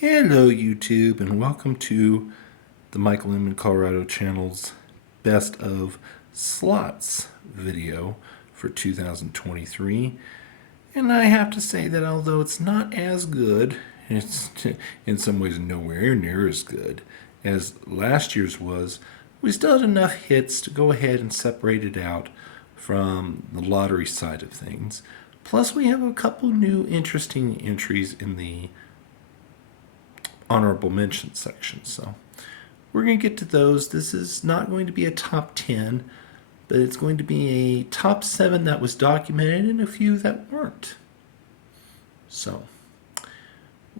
Hello YouTube and welcome to the Michael Inman Colorado channel's Best of Slots video for 2023. And I have to say that although it's not as good, it's in some ways nowhere near as good as last year's was, we still had enough hits to go ahead and separate it out from the lottery side of things. Plus we have a couple new interesting entries in the honorable mention section. So we're going to get to those. This is not going to be a top 10, but it's going to be a top 7 that was documented and a few that weren't. So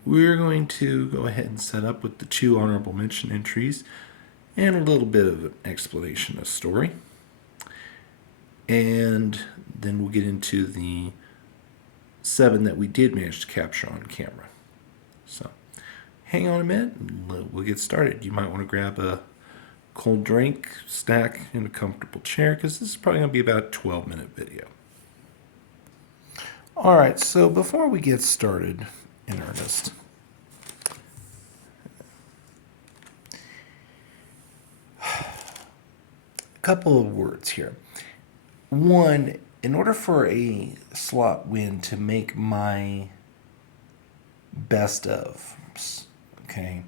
we're going to go ahead and set up with the 2 honorable mention entries and a little bit of an explanation of story. And then we'll get into the 7 that we did manage to capture on camera. So hang on a minute and we'll get started. You might want to grab a cold drink, snack, and a comfortable chair because this is probably going to be about a 12-minute video. Alright, so before we get started in earnest, a couple of words here. One, in order for a slot win to make my best of, okay,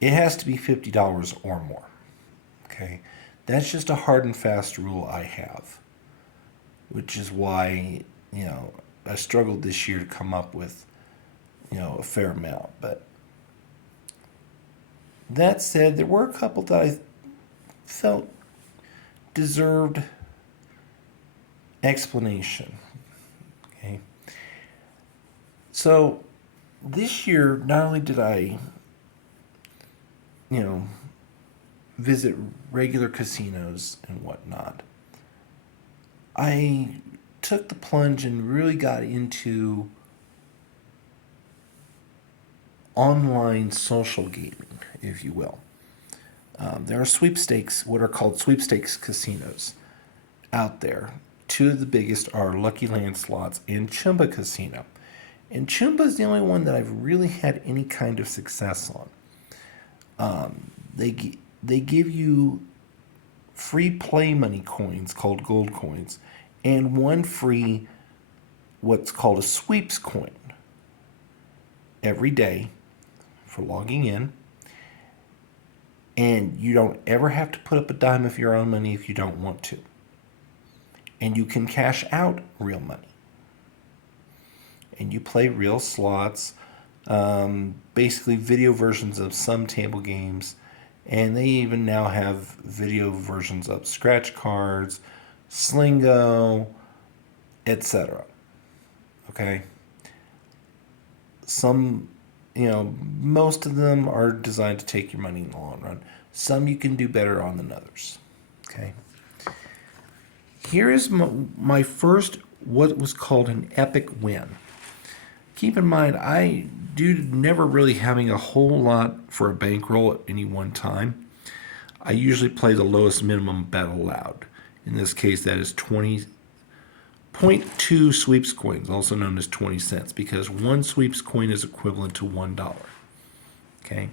it has to be $50 or more. Okay, that's just a hard and fast rule I have, which is why, I struggled this year to come up with, a fair amount. But that said, there were a couple that I felt deserved explanation. Okay, so this year, not only did I, visit regular casinos and whatnot, I took the plunge and really got into online social gaming, if you will. There are sweepstakes, what are called sweepstakes casinos out there. 2 of the biggest are Lucky Land Slots and Chumba Casino. And Chumba is the only one that I've really had any kind of success on. They give you free play money coins called gold coins and 1 free what's called a sweeps coin every day for logging in. And you don't ever have to put up a dime of your own money if you don't want to. And you can cash out real money. And you play real slots, basically video versions of some table games, and they even now have video versions of scratch cards, Slingo, etc. Okay? Some, most of them are designed to take your money in the long run. Some you can do better on than others. Okay? Here is my first, what was called an epic win. Keep in mind, due to never really having a whole lot for a bankroll at any one time, I usually play the lowest minimum bet allowed. In this case, that is 20.2 sweeps coins, also known as 20 cents, because 1 sweeps coin is equivalent to $1. Okay,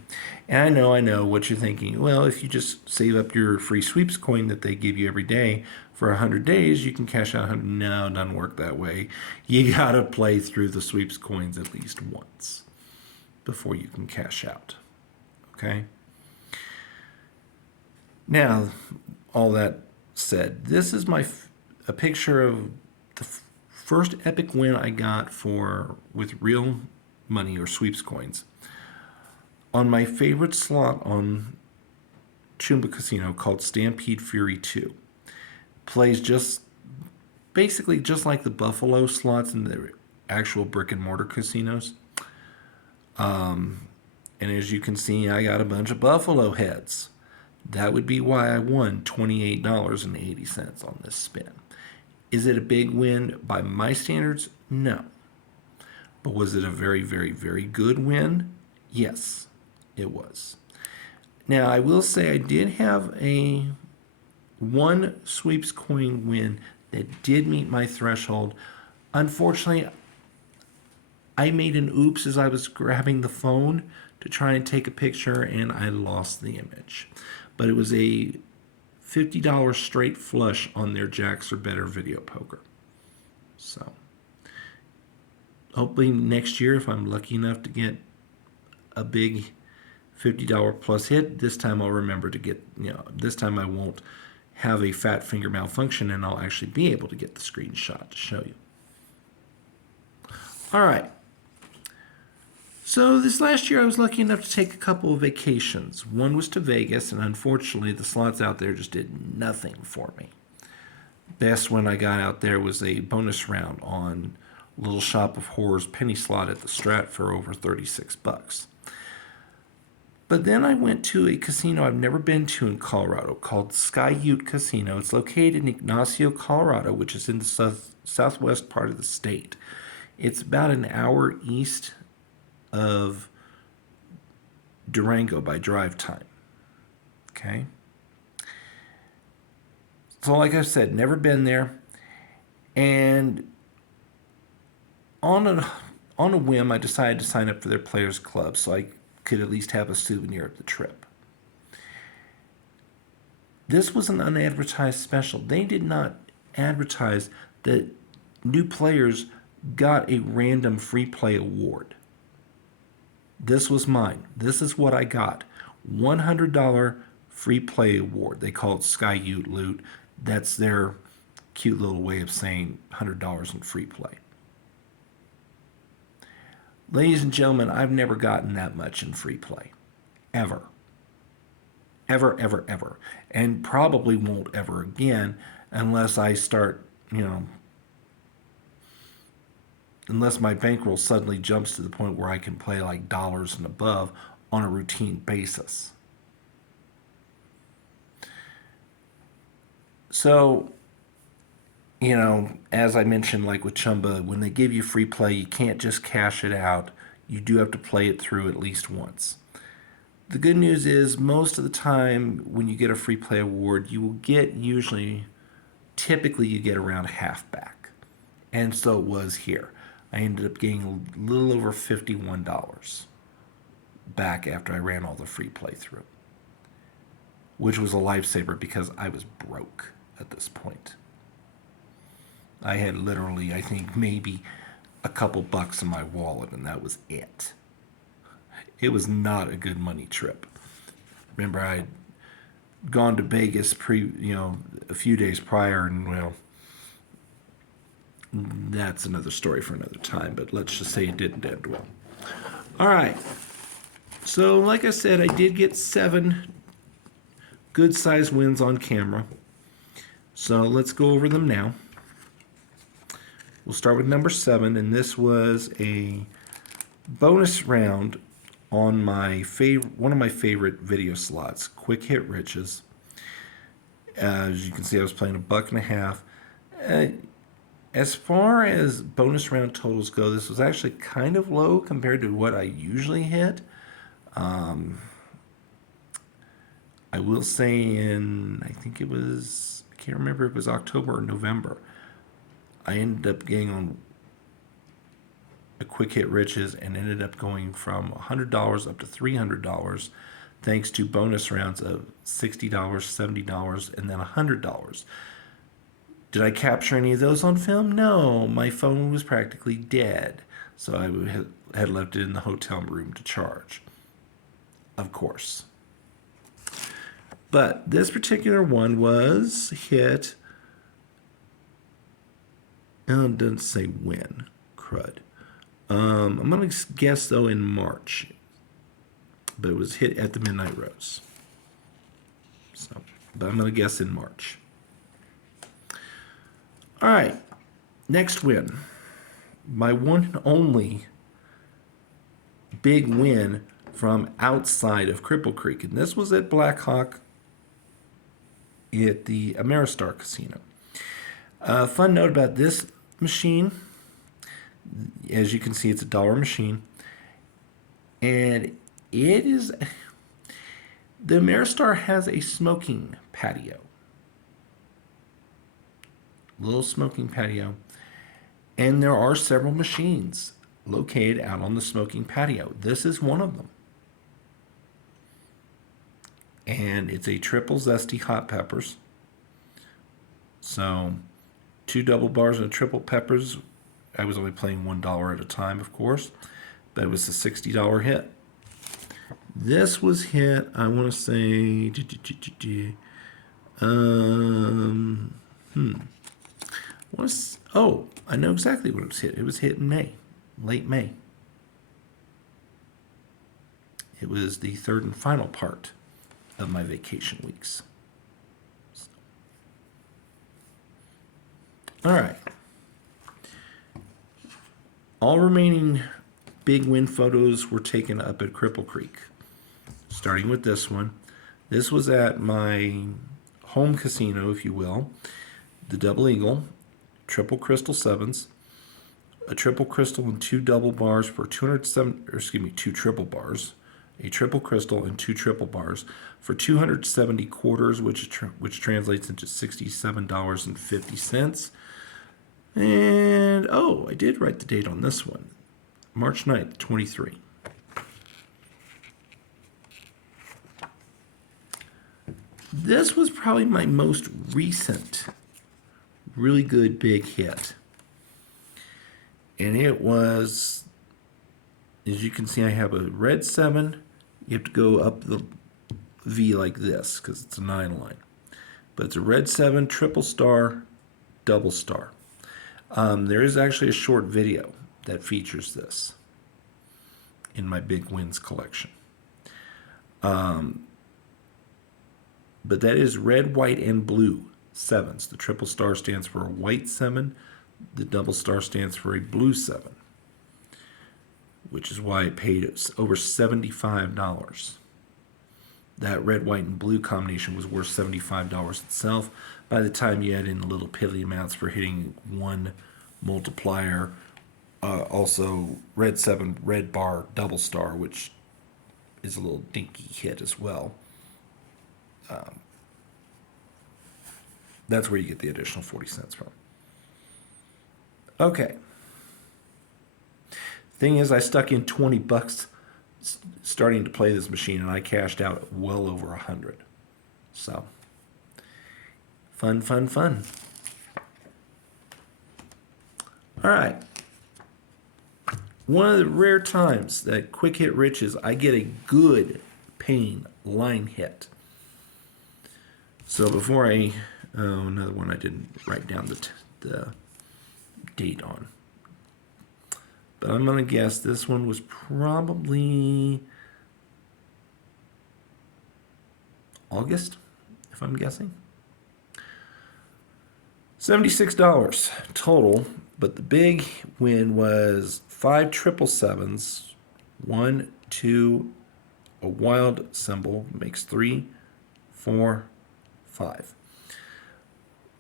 and I know what you're thinking. Well, if you just save up your free sweeps coin that they give you every day for 100 days, you can cash out 100. No, it doesn't work that way. You gotta play through the sweeps coins at least once before you can cash out. Okay. Now, all that said, this is a picture of the first epic win I got with real money or sweeps coins on my favorite slot on Chumba Casino called Stampede Fury 2. Plays basically just like the Buffalo slots in the actual brick and mortar casinos. And as you can see, I got a bunch of Buffalo heads. That would be why I won $28.80 on this spin. Is it a big win by my standards? No. But was it a very, very, very good win? Yes, it was. Now, I will say I did have a 1 sweeps coin win that did meet my threshold. Unfortunately, I made an oops as I was grabbing the phone to try and take a picture, and I lost the image. But it was a $50 straight flush on their Jacks or Better video poker. So hopefully next year, if I'm lucky enough to get a big $50 plus hit, this time I'll remember to get, this time I won't have a fat finger malfunction, and I'll actually be able to get the screenshot to show you. All right. So this last year I was lucky enough to take a couple of vacations. One was to Vegas, and unfortunately the slots out there just did nothing for me. Best one I got out there was a bonus round on Little Shop of Horrors penny slot at the Strat for over 36 bucks. But then I went to a casino I've never been to in Colorado called Sky Ute Casino. It's located in Ignacio, Colorado, which is in the southwest part of the state. It's about an hour east of Durango by drive time. Okay? So like I said, never been there. And on a whim, I decided to sign up for their Players Club so I could at least have a souvenir of the trip. This was an unadvertised special. They did not advertise that new players got a random free play award. This was mine. This is what I got. $100 free play award. They call it Sky Ute Loot. That's their cute little way of saying $100 in free play. Ladies and gentlemen, I've never gotten that much in free play. Ever. Ever, ever, ever. And probably won't ever again unless I start, unless my bankroll suddenly jumps to the point where I can play like dollars and above on a routine basis. So, as I mentioned, like with Chumba, when they give you free play, you can't just cash it out. You do have to play it through at least once. The good news is most of the time when you get a free play award, you will get typically you get around half back. And so it was here. I ended up getting a little over $51 back after I ran all the free play through, which was a lifesaver because I was broke at this point. I had literally, I think, maybe a couple bucks in my wallet, and that was it. It was not a good money trip. Remember, I'd gone to Vegas a few days prior, and that's another story for another time, but let's just say it didn't end well. All right. So, like I said, I did get 7 good-sized wins on camera. So let's go over them now. We'll start with number 7, and this was a bonus round on one of my favorite video slots, Quick Hit Riches. As you can see, I was playing $1.50. As far as bonus round totals go, this was actually kind of low compared to what I usually hit. I will say I can't remember if it was October or November, I ended up getting on a Quick Hit Riches and ended up going from $100 up to $300 thanks to bonus rounds of $60, $70, and then $100. Did I capture any of those on film? No, my phone was practically dead, so I had left it in the hotel room to charge. Of course. But this particular one was hit. It doesn't say when. Crud. I'm going to guess, though, in March. But it was hit at the Midnight Rose. But I'm going to guess in March. All right. Next win. My one and only big win from outside of Cripple Creek. And this was at Blackhawk at the Ameristar Casino. Fun note about this machine, as you can see, it's a dollar machine, and the Ameristar has a smoking patio, little smoking patio, and there are several machines located out on the smoking patio. This is one of them. And it's a triple zesty hot peppers. So 2 double bars and triple peppers. I was only playing $1 at a time, of course, but it was a $60 hit. This was hit, I want to say, oh, I know exactly what it was hit. It was hit in May, late May. It was the third and final part of my vacation weeks. All right. All remaining big win photos were taken up at Cripple Creek. Starting with this one. This was at my home casino, if you will. The Double Eagle, triple crystal sevens, a triple crystal and 2 double bars for 2 triple bars, a triple crystal and 2 triple bars for 270 quarters, which translates into $67.50. And, oh, I did write the date on this one. March 9th, 23. This was probably my most recent really good big hit. And it was, as you can see, I have a red 7. You have to go up the V like this because it's a 9 line. But it's a red 7, triple star, double star. There is actually a short video that features this in my Big Wins collection. But that is red, white, and blue 7s. The triple star stands for a white 7. The double star stands for a blue 7, which is why it paid over $75. That red, white, and blue combination was worth $75 itself. By the time you add in the little piddly amounts for hitting 1 multiplier, also red 7, red bar, double star, which is a little dinky hit as well. That's where you get the additional 40 cents from. Okay. Thing is, I stuck in 20 bucks starting to play this machine, and I cashed out well over 100. So, fun, fun, fun. All right. One of the rare times that Quick Hit Riches, I get a good paying line hit. So before another one I didn't write down the date on. But I'm going to guess this one was probably August, if I'm guessing. $76 total, but the big win was 5 triple sevens, 1, 2, a wild symbol makes 3, 4, 5.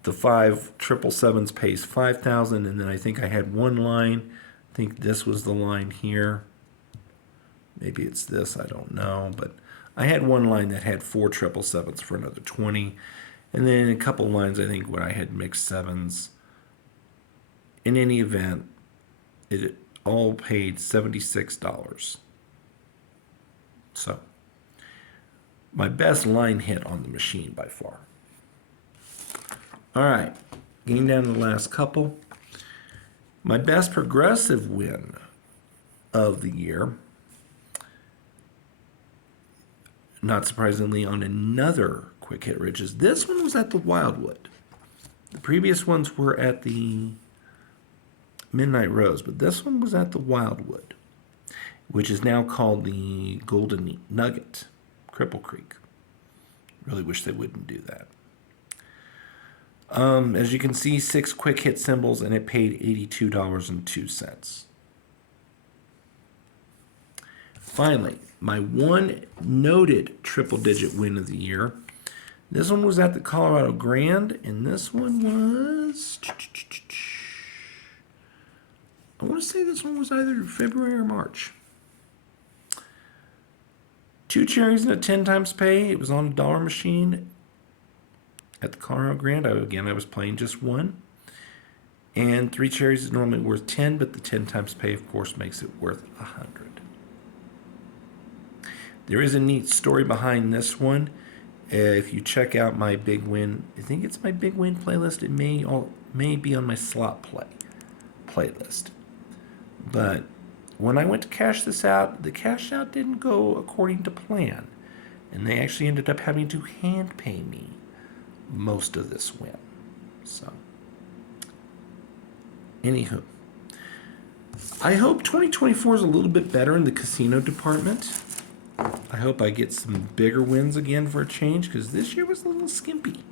The 5 triple sevens pays 5,000, and then I think I had one line. I think this was the line here. Maybe it's this, I don't know, but I had one line that had 4 triple sevens for another 20, and then a couple lines I think where I had mixed sevens. In any event, it all paid $76. So, my best line hit on the machine by far. All right, getting down to the last couple. My best progressive win of the year, not surprisingly, on another Quick Hit Riches. This one was at the Wildwood. The previous ones were at the Midnight Rose, but this one was at the Wildwood, which is now called the Golden Nugget, Cripple Creek. Really wish they wouldn't do that. As you can see, 6 quick hit symbols, and it paid $82.02. Finally, my one noted triple-digit win of the year. This one was at the Colorado Grand, and this one was... I want to say this one was either February or March. 2 cherries and a 10 times pay. It was on a dollar machine at the Colorado Grand. I was playing just one. And 3 cherries is normally worth 10, but the 10 times pay, of course, makes it worth 100. There is a neat story behind this one. If you check out my Big Win, I think it's my Big Win playlist. It may be on my slot playlist. But when I went to cash this out, the cash out didn't go according to plan. And they actually ended up having to hand pay me most of this win. So, anywho, I hope 2024 is a little bit better in the casino department. I hope I get some bigger wins again for a change, because this year was a little skimpy.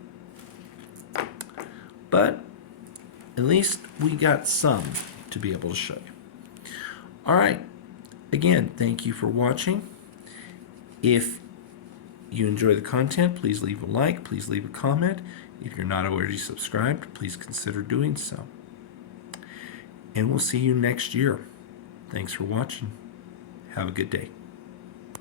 But at least we got some to be able to show you. All right. Again, thank you for watching. If you enjoy the content, please leave a like, please leave a comment. If you're not already subscribed, please consider doing so. And we'll see you next year. Thanks for watching. Have a good day.